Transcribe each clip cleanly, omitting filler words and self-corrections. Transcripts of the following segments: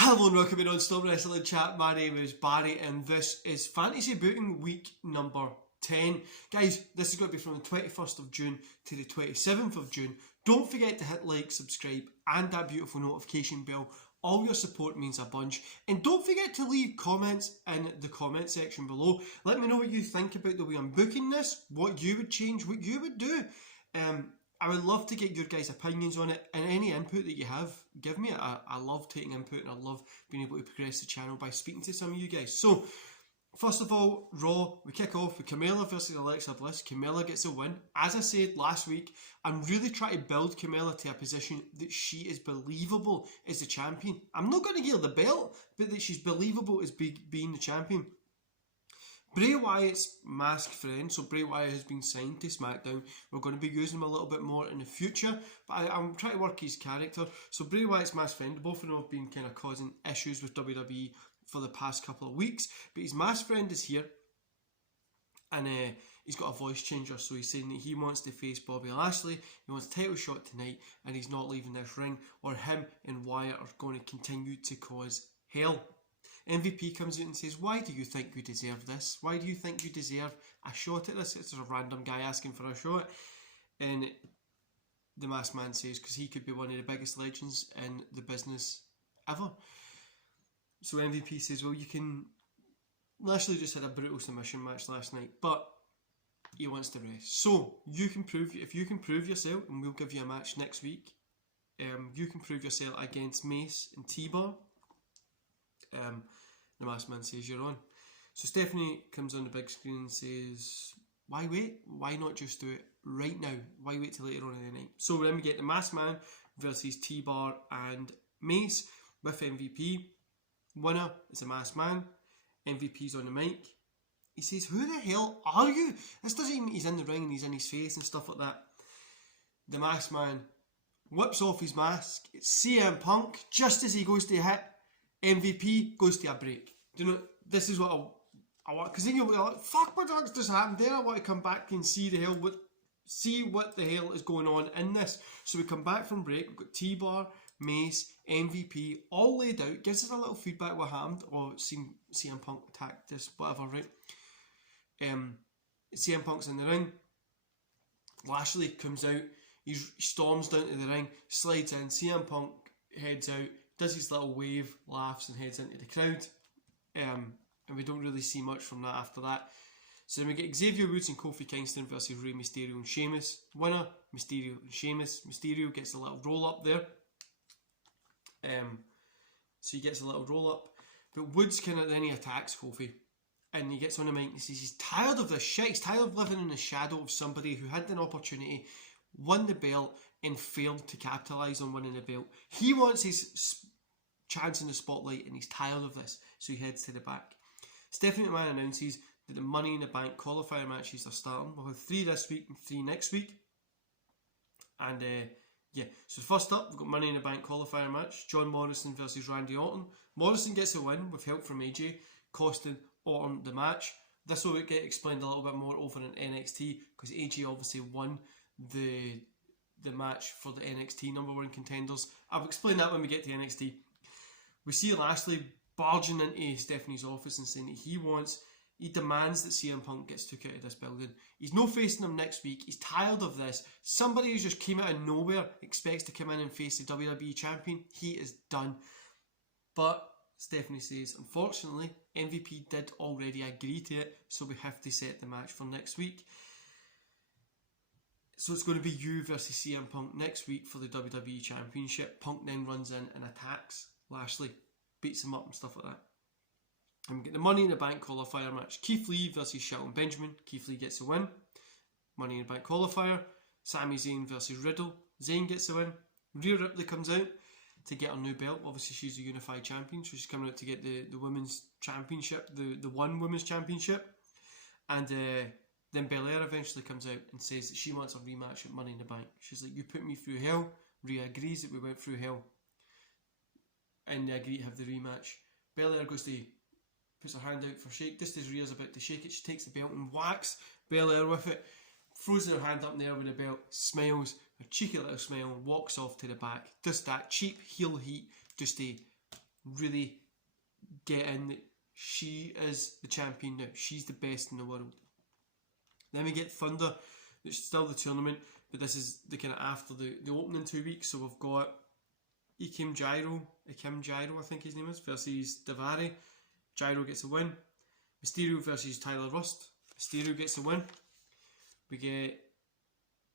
Hello and welcome to Non-Stop Wrestling Chat. My name is Barry and this is Fantasy Booking Week number 10. Guys, this is going to be from the 21st of June to the 27th of June. Don't forget to hit like, subscribe and that beautiful notification bell. All your support means a bunch. And don't forget to leave comments in the comment section below. Let me know what you think about the way I'm booking this, what you would change, what you would do. I would love to get your guys' opinions on it and any input that you have. Give me it. I love taking input and I love being able to progress the channel by speaking to some of you guys. So, first of all, Raw, we kick off with Carmella versus Alexa Bliss. Carmella gets a win. As I said last week, I'm really trying to build Carmella to a position that she is believable as the champion. I'm not going to give her the belt, but that she's believable as being the champion. Bray Wyatt's masked friend, so Bray Wyatt has been signed to SmackDown. We're going to be using him a little bit more in the future, but I'm trying to work his character. So Bray Wyatt's masked friend, both of them have been kind of causing issues with WWE for the past couple of weeks, but his masked friend is here, and he's got a voice changer, so he's saying that he wants to face Bobby Lashley, he wants a title shot tonight, and he's not leaving this ring, or him and Wyatt are going to continue to cause hell. MVP comes out and says, why do you think you deserve this? Why do you think you deserve a shot at this? It's a random guy asking for a shot. And the masked man says, because he could be one of the biggest legends in the business ever. So MVP says, well, you can... Lashley just had a brutal submission match last night, but he wants to rest. So, if you can prove yourself, and we'll give you a match next week, you can prove yourself against Mace and T-Bar. The masked man says you're on. So Stephanie comes on the big screen and says, why wait? Why not just do it right now? Why wait till later on in the night? So then we get the masked man versus T-Bar and Mace with MVP. Winner is the masked man. MVP's on the mic. He says, who the hell are you? This doesn't even mean he's in the ring and he's in his face and stuff like that. The masked man whips off his mask. It's CM Punk. Just as he goes to hit, MVP goes to a break. Do you know, this is what I want, because then you'll be like, fuck, what just happened there? I want to come back and see what the hell is going on in this. So we come back from break, we've got T-Bar, Mace, MVP, all laid out, gives us a little feedback what happened, or CM Punk attacked this, whatever, right? CM Punk's in the ring, Lashley comes out, he storms down to the ring, slides in, CM Punk heads out, does his little wave, laughs and heads into the crowd. And we don't really see much from that after that. So then we get Xavier Woods and Kofi Kingston versus Rey Mysterio and Sheamus. Winner, Mysterio and Sheamus. Mysterio gets a little roll up there. So he gets a little roll up. But Woods then he attacks Kofi. And he gets on the mic and he says he's tired of this shit. He's tired of living in the shadow of somebody who had an opportunity, won the belt, and failed to capitalise on winning the belt. He wants his chance in the spotlight and he's tired of this, so he heads to the back. Stephanie McMahon announces that the Money in the Bank qualifier matches are starting. We'll have 3 this week and 3 next week. And so first up, we've got Money in the Bank qualifier match, John Morrison versus Randy Orton. Morrison gets a win with help from AJ, costing Orton the match. This will get explained a little bit more over in NXT, because AJ obviously won the match for the NXT number 1 contenders. I'll explain that when we get to NXT. We see Lashley barging into Stephanie's office and saying that he demands that CM Punk gets took out of this building. He's no facing him next week. He's tired of this. Somebody who just came out of nowhere expects to come in and face the WWE champion. He is done. But Stephanie says, unfortunately, MVP did already agree to it, so we have to set the match for next week. So it's going to be you versus CM Punk next week for the WWE Championship. Punk then runs in and attacks Lashley, beats him up and stuff like that. And we get the Money in the Bank qualifier match. Keith Lee versus Shelton Benjamin. Keith Lee gets a win. Money in the Bank qualifier. Sami Zayn versus Riddle. Zayn gets a win. Rhea Ripley comes out to get her new belt. Obviously she's a unified champion, so she's coming out to get the women's championship, the one women's championship. And then Belair eventually comes out and says that she wants a rematch at Money in the Bank. She's like, you put me through hell. Rhea agrees that we went through hell. And they agree to have the rematch. Belair puts her hand out for shake. Just as Rhea's about to shake it, she takes the belt and whacks Belair with it. Throws her hand up in the air with the belt, smiles, a cheeky little smile, walks off to the back. Just that cheap heel heat just to really get in that she is the champion now. She's the best in the world. Then we get Thunder, it's still the tournament, but this is the kind of after the opening 2 weeks. So we've got Ikem Gyro, I think his name is, versus Daivari. Gyro gets a win. Mysterio versus Tyler Rust. Mysterio gets a win. We get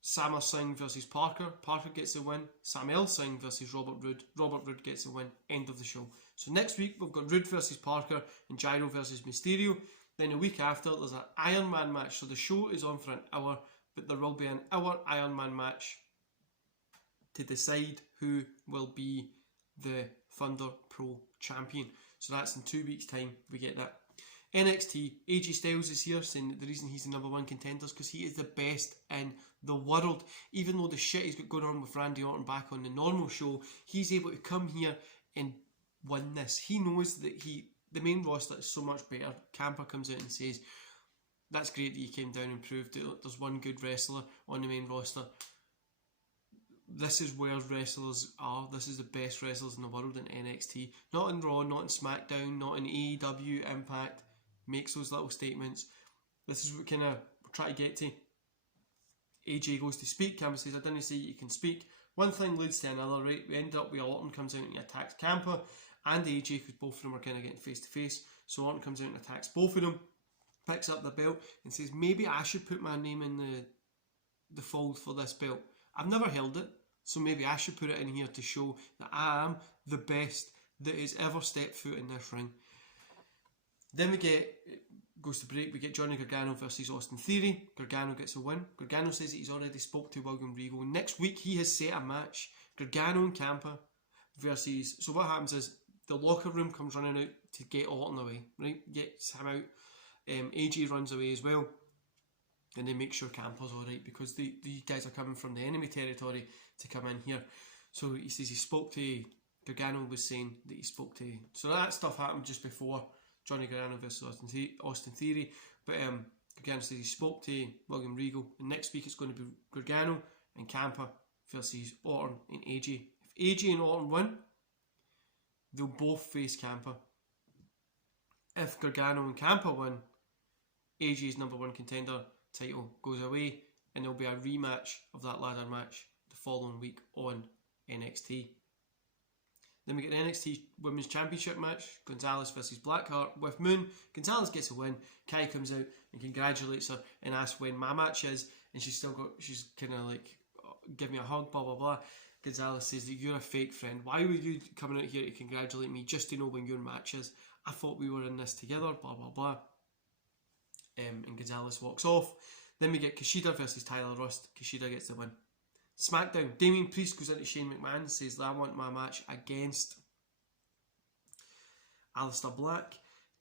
Samar Singh versus Parker. Parker gets a win. Samuel Singh versus Robert Roode. Robert Roode gets a win. End of the show. So next week we've got Roode versus Parker and Gyro versus Mysterio. Then a week after there's an Iron Man match. So the show is on for an hour, but there will be an hour Iron Man match to decide who will be the Thunder Pro Champion. So that's in 2 weeks' time we get that. NXT, AJ Styles is here saying that the reason he's the number one contender is because he is the best in the world. Even though the shit he's got going on with Randy Orton back on the normal show, he's able to come here and win this. He knows that the main roster is so much better. Ciampa comes out and says, that's great that you came down and proved that there's one good wrestler on the main roster. This is where wrestlers are. This is the best wrestlers in the world in NXT. Not in Raw, not in SmackDown, not in AEW, Impact. Makes those little statements. This is what kind of we're trying to get to. AJ goes to speak. Ciampa says, I didn't say you can speak. One thing leads to another, right? We ended up with Orton comes out and he attacks Ciampa and AJ, because both of them are kind of getting face to face. So Orton comes out and attacks both of them, picks up the belt and says, maybe I should put my name in the fold for this belt. I've never held it, so maybe I should put it in here to show that I am the best that has ever stepped foot in this ring. Then we goes to break, we get Johnny Gargano versus Austin Theory. Gargano gets a win. Gargano says that he's already spoke to William Regal. Next week he has set a match, Gargano and Ciampa versus, so what happens is the locker room comes running out to get Orton away, right? Gets him out. AJ runs away as well. And they make sure Ciampa's alright, because these guys are coming from the enemy territory to come in here. So he says he spoke to, Gargano was saying that he spoke to, so that stuff happened just before Johnny Gargano versus Austin Theory. But Gargano says he spoke to William Regal, and next week it's going to be Gargano and Ciampa versus Orton and AJ. If AJ and Orton win, they'll both face Ciampa. If Gargano and Ciampa win, AJ's number one contender title goes away, and there'll be a rematch of that ladder match the following week on NXT. Then we get the NXT Women's Championship match, Gonzalez versus Blackheart with Moon. Gonzalez gets a win. Kai comes out and congratulates her and asks when my match is, and she's kind of like, give me a hug, blah blah blah. Gonzalez says that you're a fake friend. Why were you coming out here to congratulate me just to know when your match is? I thought we were in this together, blah blah blah. And Gonzalez walks off. Then we get Kushida versus Tyler Rust. Kushida gets the win. SmackDown, Damian Priest goes into Shane McMahon and says that I want my match against Aleister Black.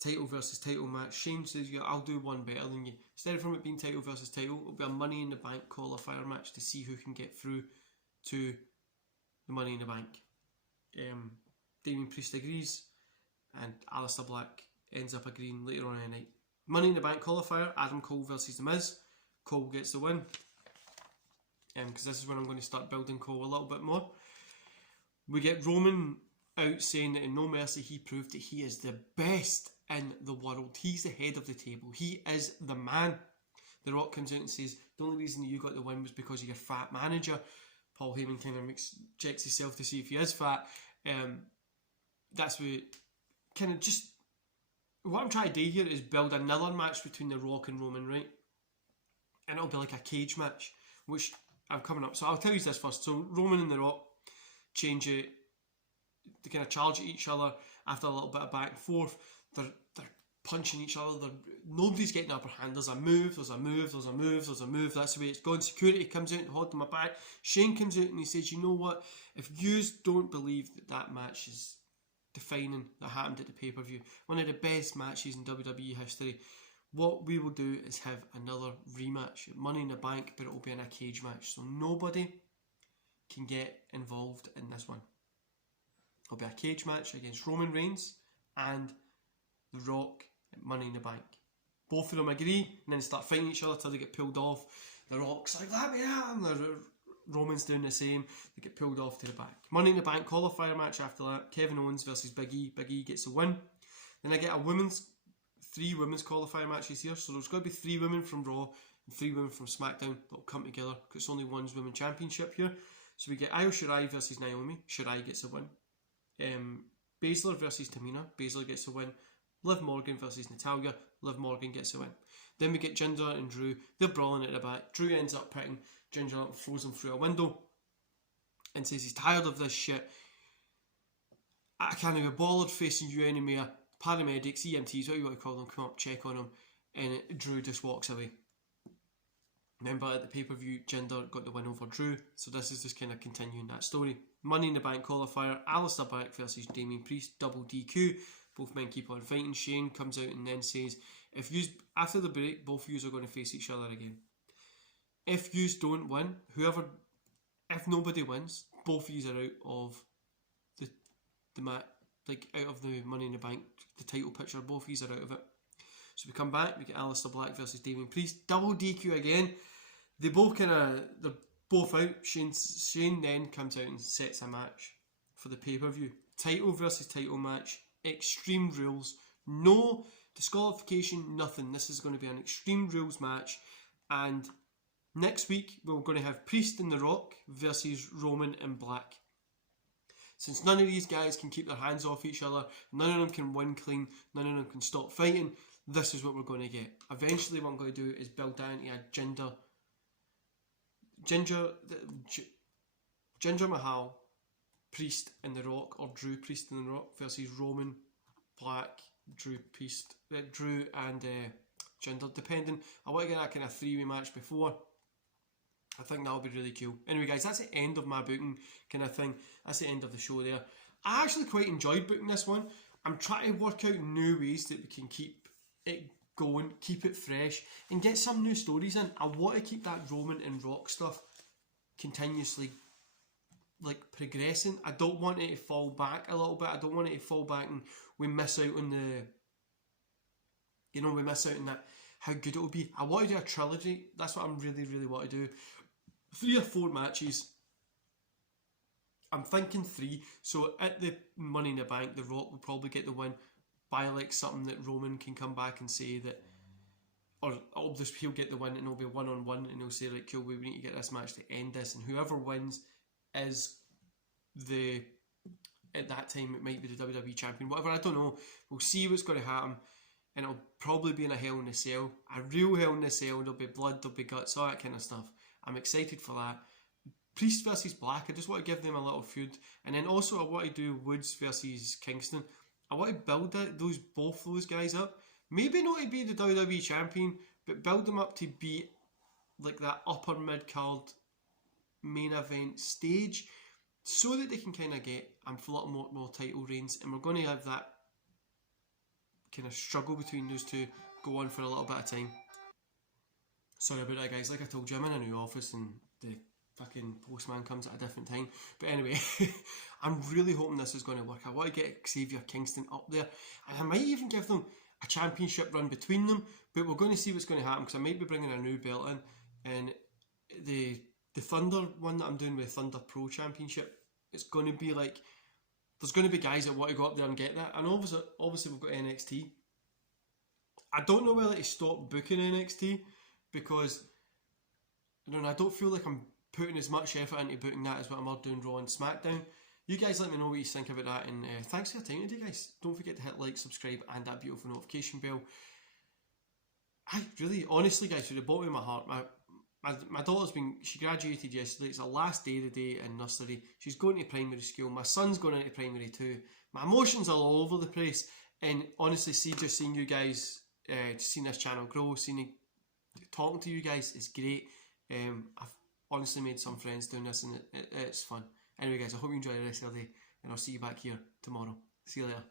Title versus title match. Shane says, yeah, I'll do one better than you. Instead of it being title versus title, it'll be a Money in the Bank qualifier match to see who can get through to the Money in the Bank. Damian Priest agrees, and Aleister Black ends up agreeing later on in the night. Money in the Bank qualifier, Adam Cole versus The Miz. Cole gets the win. Because this is when I'm going to start building Cole a little bit more. We get Roman out saying that in No Mercy he proved that he is the best in the world. He's the head of the table. He is the man. The Rock comes out and says the only reason you got the win was because of your fat manager. Paul Heyman kind of checks himself to see if he is fat. That's what kind of just what I'm trying to do here is build another match between The Rock and Roman, right? And it'll be like a cage match, which I'm coming up. So I'll tell you this first. So Roman and The Rock change it. They kind of charge at each other after a little bit of back and forth. They're punching each other. Nobody's getting the upper hand. There's a move. There's a move. There's a move. There's a move. That's the way it's going. Security comes out and hold them back. Shane comes out and he says, you know what? If you don't believe that match is defining that happened at the pay-per-view, one of the best matches in WWE history, what we will do is have another rematch, Money in the Bank, but it will be in a cage match, so nobody can get involved in this one. It'll be a cage match against Roman Reigns and The Rock at Money in the Bank. Both of them agree, and then start fighting each other till they get pulled off. The Rock's like, let me out, and Roman's doing the same. They get pulled off to the back. Money in the Bank qualifier match after that. Kevin Owens versus Big E. Big E gets the win. Then I get three women's qualifier matches here. So there's got to be 3 women from Raw and 3 women from SmackDown that'll come together because it's only one women's championship here. So we get Io Shirai versus Naomi. Shirai gets a win. Baszler versus Tamina. Baszler gets a win. Liv Morgan versus Natalya. Liv Morgan gets a win. Then we get Jinder and Drew. They're brawling at the back. Drew ends up picking Ginger up and throws him through a window and says he's tired of this shit. I can't be bothered facing you anymore. Paramedics, EMTs, what you want to call them, come up, check on him. And Drew just walks away. Remember at the pay-per-view, Jinder got the win over Drew. So this is just kind of continuing that story. Money in the Bank qualifier, Alistair Black versus Damian Priest, double DQ. Both men keep on fighting. Shane comes out and then says, after the break, both of you are going to face each other again. If you don't win, if nobody wins, both of you are out of the match, like out of the Money in the Bank, the title picture. Both of you are out of it. So we come back, we get Alistair Black versus Damian Priest, double DQ again. They're both out. Shane then comes out and sets a match for the pay-per-view. Title versus title match, Extreme Rules, no disqualification, nothing. This is going to be an Extreme Rules match. And next week we're going to have Priest and The Rock versus Roman and Black. Since none of these guys can keep their hands off each other, none of them can win clean, none of them can stop fighting, this is what we're going to get. Eventually what I'm going to do is build that into a Jinder Mahal, Priest and The Rock, or Drew, Priest and The Rock versus Roman, Black, Drew and Jinder, depending. I want to get that kind of 3-way match before. I think that'll be really cool. Anyway guys, that's the end of my booking kind of thing. That's the end of the show there. I actually quite enjoyed booking this one. I'm trying to work out new ways that we can keep it going, keep it fresh, and get some new stories in. I want to keep that Roman and Rock stuff continuously progressing. I don't want it to fall back a little bit. I don't want it to fall back and we miss out on that, how good it will be. I want to do a trilogy. That's what I'm really, really want to do. 3 or 4 matches. I'm thinking 3. So at the Money in the Bank, The Rock will probably get the win by something that Roman can come back and say that, or he'll get the win and it'll be 1-on-1 and he'll say cool, we need to get this match to end this, and whoever wins is at that time it might be the WWE champion, whatever, I don't know. We'll see what's going to happen, and it'll probably be in a Hell in a Cell, a real Hell in a Cell. There'll be blood, there'll be guts, all that kind of stuff. I'm excited for that. Priest versus Black, I just want to give them a little feud, and then also I want to do Woods versus Kingston. I want to build both those guys up. Maybe not to be the WWE champion, but build them up to be that upper mid card main event stage, so that they can kind of get a lot more title reigns, and we're going to have that kind of struggle between those two go on for a little bit of time. Sorry about that guys, like I told you, I'm in a new office and the fucking postman comes at a different time. But anyway, I'm really hoping this is going to work. I want to get Xavier Kingston up there, and I might even give them a championship run between them, but we're going to see what's going to happen, because I might be bringing a new belt in, and the Thunder one that I'm doing with Thunder Pro Championship, it's going to be there's going to be guys that want to go up there and get that, and obviously we've got NXT. I don't know whether to stop booking NXT, because I don't feel like I'm putting as much effort into booking that as what I'm doing Raw and SmackDown. You guys let me know what you think about that, and thanks for your time today guys. Don't forget to hit like, subscribe and that beautiful notification bell. Honestly guys, from the bottom of my heart, my daughter's she graduated yesterday. It's her last day of the day in nursery. She's going to primary school. My son's going into primary too. My emotions are all over the place, and honestly, just seeing you guys, seeing this channel grow, talking to you guys is great. I've honestly made some friends doing this, and it's fun. Anyway guys, I hope you enjoy the rest of the day, and I'll see you back here tomorrow. See you later.